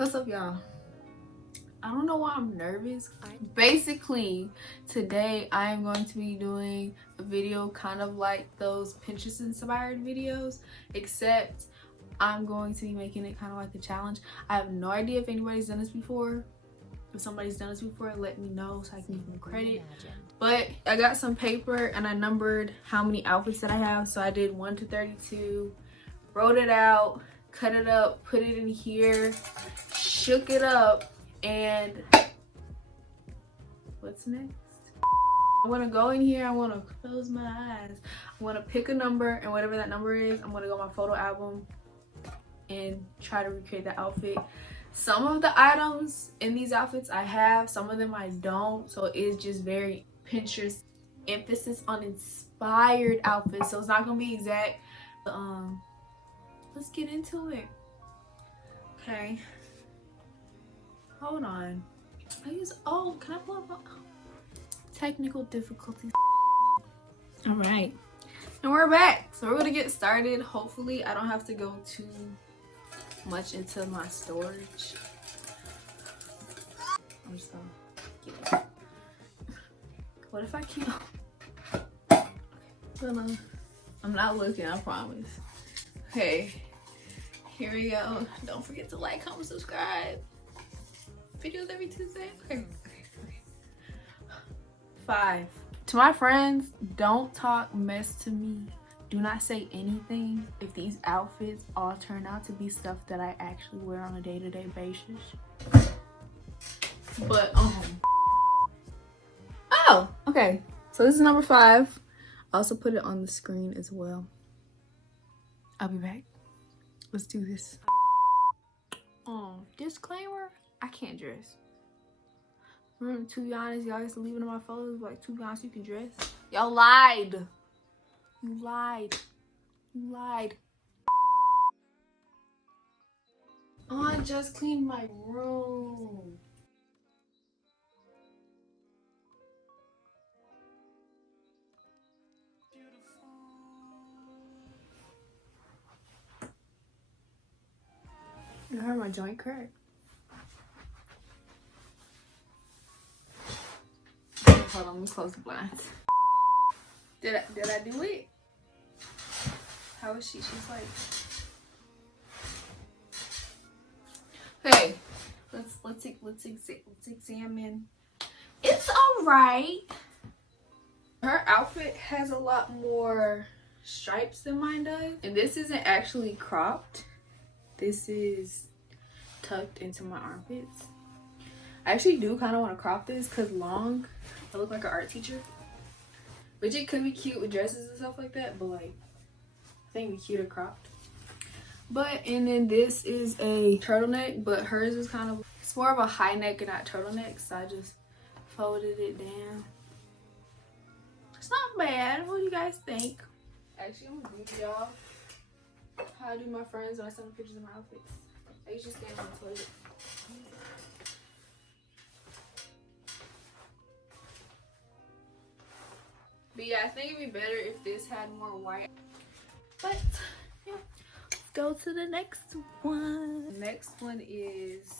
What's up, y'all? I don't know why I'm nervous. Basically, today I am going to be doing a video kind of like those Pinterest inspired videos, except I'm going to be making it kind of like a challenge. I have no idea if anybody's done this before. If somebody's done this before, let me know so I can give them credit. But I got some paper and I numbered how many outfits that I have. So I did 1 to 32, wrote it out, cut it up, put it in here, shook it up, and what's next? I want to go in here, I want to close my eyes, I want to pick a number, and whatever that number is, I'm going to go to my photo album and try to recreate the outfit. Some of the items in these outfits I have, some of them I don't, so it's just very Pinterest, emphasis on inspired outfits, so it's not going to be exact. Let's get into it. Okay, hold on. Can I pull up my technical difficulties? All right, and we're back. So we're gonna get started. Hopefully I don't have to go too much into my storage. I'm just gonna get it. What if I can't? I'm not looking, I promise. Okay, here we go. Don't forget to like, comment, subscribe. Videos every Tuesday. Okay. 5. To my friends, don't talk mess to me. Do not say anything if these outfits all turn out to be stuff that I actually wear on a day-to-day basis. But oh, okay. So this is number 5. I also put it on the screen as well. I'll be back. Let's do this. Disclaimer, I can't dress. Remember, to be honest, y'all used to leave it in my photos like, to be honest, you can dress. Y'all lied. You lied. You lied. Oh, I just cleaned my room. You heard my joint crack. Hold on, let me close the blinds. Did I do it? How is she? She's like, hey, let's examine. It's all right. Her outfit has a lot more stripes than mine does, and this isn't actually cropped. This is tucked into my armpits. I actually do kind of want to crop this because long, I look like an art teacher. Which it could be cute with dresses and stuff like that, but like, I think it'd be cuter cropped. But, and then this is a turtleneck, but hers is kind of, it's more of a high neck and not turtleneck, so I just folded it down. It's not bad. What do you guys think? Actually, I'm gonna do y'all how I do my friends when I send them pictures of my outfits. I usually stand on the toilet. But yeah, I think it'd be better if this had more white. But yeah, let's go to the next one. The next one is,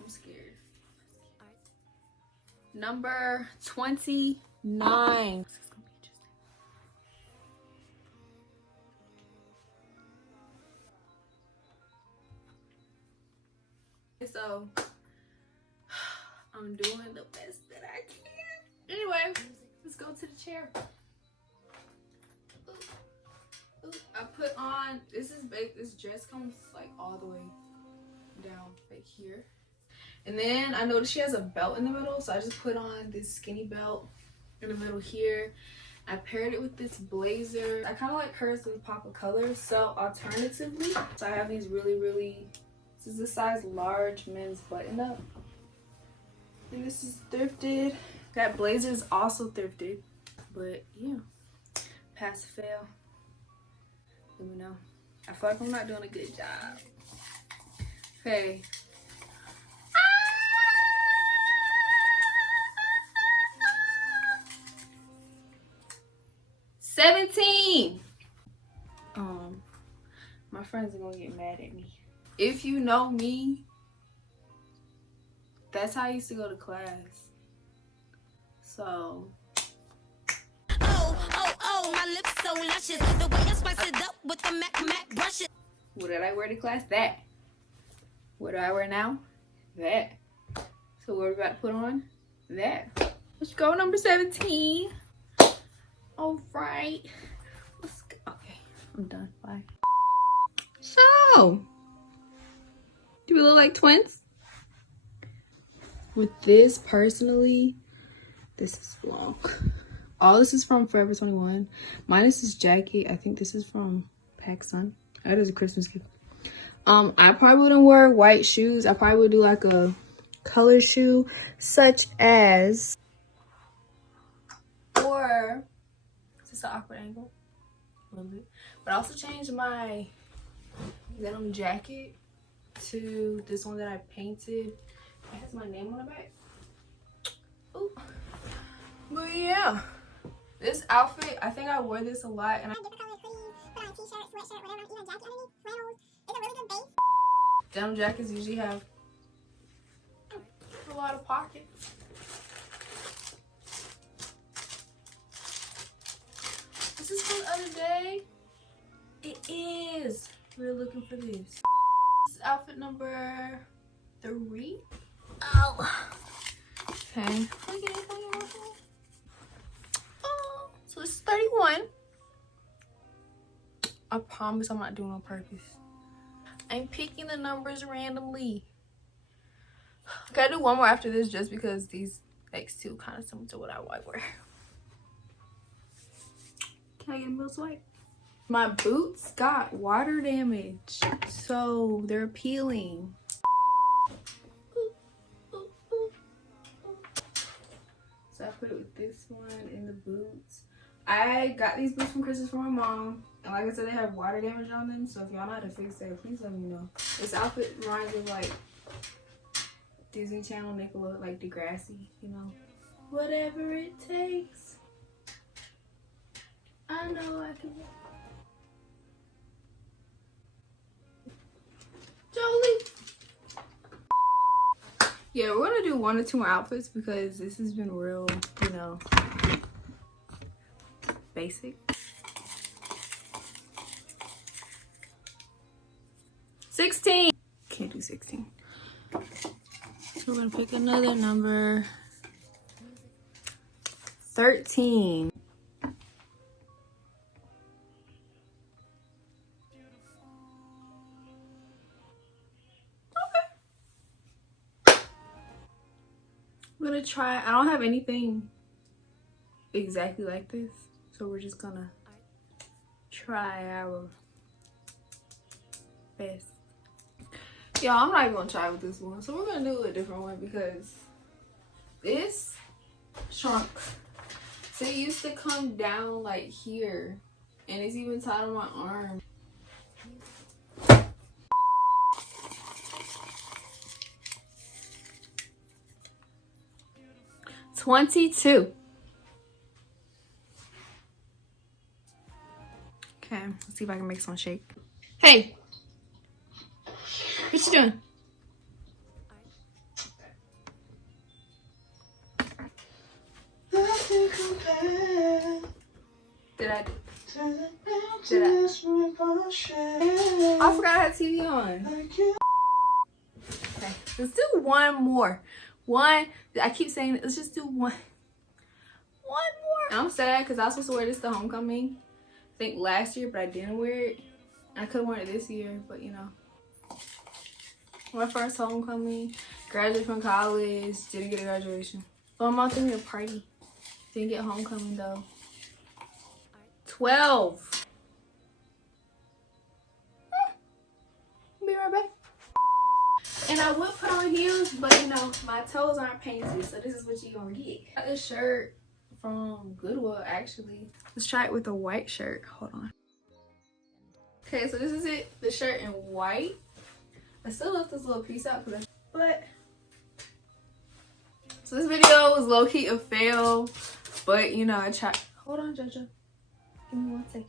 I'm scared. Number 29. This is gonna be interesting. So I'm doing the best that I can. Anyway, let's go to the chair. Ooh, I put on, this dress comes like all the way down like here. And then I noticed she has a belt in the middle, so I just put on this skinny belt in the middle here. I paired it with this blazer. I kind of like hers with a pop of color. So alternatively, so I have these really, this is the size large men's button up. And this is thrifted. That blazer is also thrifted. But yeah, pass or fail. Let me know. I feel like I'm not doing a good job. Okay. 17. My friends are gonna get mad at me. If you know me, that's how I used to go to class. So my lips so luscious. The way I spice it up with the Mac brushes. what did I wear to class? That. What do I wear now? That. So what are we about to put on? That. Let's go, number 17. All right. Let's go. Okay, I'm done. Bye. So, do we look like twins? With this, personally, this is long. All this is from Forever 21. Minus this jacket. I think this is from PacSun. That is a Christmas gift. I probably wouldn't wear white shoes. I probably would do like a color shoe, such as, or is this an awkward angle? A little bit. But I also changed my denim jacket to this one that I painted. It has my name on the back. Ooh. But yeah, this outfit, I think I wore this a lot, and Different color hoodies, put on a t-shirt, sweatshirt, whatever, even a jacket underneath, flannels. It's a really good base. denim jackets usually have a lot of pockets. This is from the other day. It is. We're looking for this. This is outfit number 3. Oh. Okay. Oh, so this is 31. I promise I'm not doing it on purpose. I'm picking the numbers randomly. Gotta do one more after this just because these next two kind of similar to what I wear. Can I get a middle swipe? My boots got water damage, so they're peeling. So I put it with this one in the boots. I got these boots from Christmas from my mom. And like I said, they have water damage on them. So if y'all know how to fix that, please let me know. This outfit reminds me of like Disney Channel, Nickelodeon, like Degrassi, you know. Whatever it takes. I know I can. Jolie. Yeah, we're gonna do 1 or 2 more outfits because this has been real, you know, basic. 16. Can't do 16. So we're gonna pick another number. 13. I'm gonna try. I don't have anything exactly like this, so we're just gonna try our best. Y'all, I'm not even gonna try with this one, so we're gonna do a different one because this shrunk. So it used to come down like here, and it's even tied on my arm. $22. Okay, let's see if I can make someone shake. Hey, what you doing? Did I? I forgot I had TV on. Okay, let's do one more. I keep saying it. Let's just do one more. I'm sad because I was supposed to wear this to homecoming. I think last year, but I didn't wear it. I could have worn it this year, but you know. My first homecoming, graduated from college, didn't get a graduation. Well, my mom threw me a party. Didn't get homecoming though. 12. Be right back. And I would put on heels, but you know, my toes aren't painted, so this is what you're gonna get. I got this shirt from Goodwill, actually. Let's try it with a white shirt. Hold on. Okay, so this is it. The shirt in white. I still left this little piece out, but so this video was low-key a fail, but you know, I tried. Hold on, JoJo. Give me 1 second.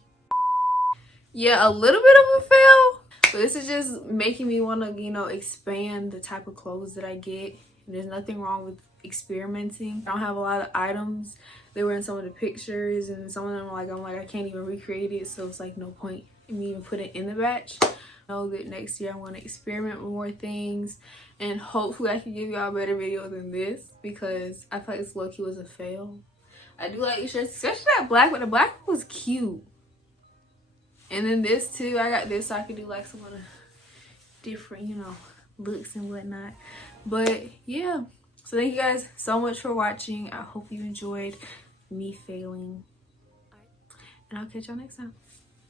Yeah, a little bit of a fail, So this is just making me want to, you know, expand the type of clothes that I get. There's nothing wrong with experimenting. I don't have a lot of items. They were in some of the pictures, and some of them I'm like I can't even recreate it, so it's like no point in me even putting it in the batch. I know that next year I'm going to experiment with more things, and hopefully I can give y'all a better video than this, because I feel like this low-key was a fail. I do like these shirts, especially that black, but the black was cute. And then this too, I got this so I could do like some of the different, you know, looks and whatnot. But yeah, so thank you guys so much for watching. I hope you enjoyed me failing, and I'll catch y'all next time.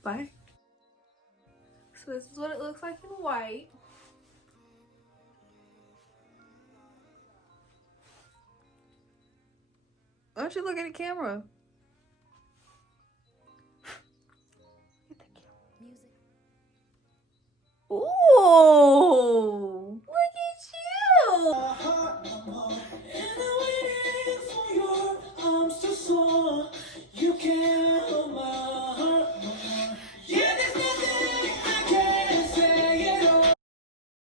Bye. So this is what it looks like in white. Why don't you look at the camera?